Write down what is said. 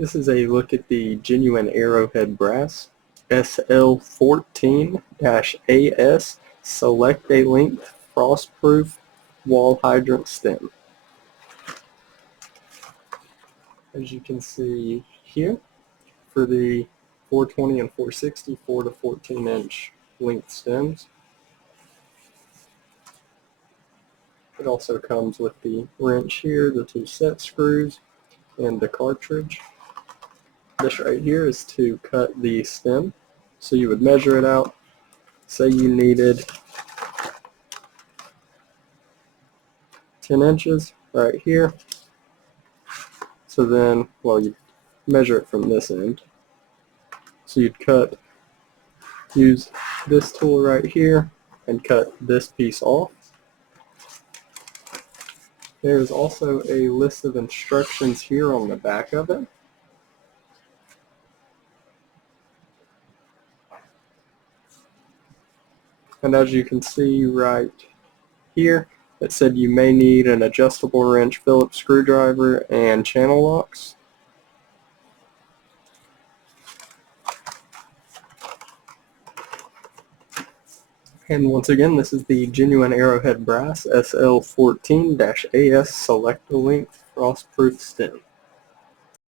This is a look at the genuine Arrowhead Brass SL14-AS Select a Length Frostproof Wall Hydrant Stem. As you can see here, for the 420 and 460 4 to 14 inch length stems. It also comes with the wrench here, the 2 set screws, and the cartridge. This right here is to cut the stem. So you would measure it out. Say you needed 10 inches right here. So then, well, you measure it from this end. So you'd use this tool right here and cut this piece off. There's also a list of instructions here on the back of it. And as you can see right here, it said you may need an adjustable wrench, Phillips screwdriver, and channel locks. And once again, this is the genuine Arrowhead Brass SL14-AS Select a Length Frostproof Stem.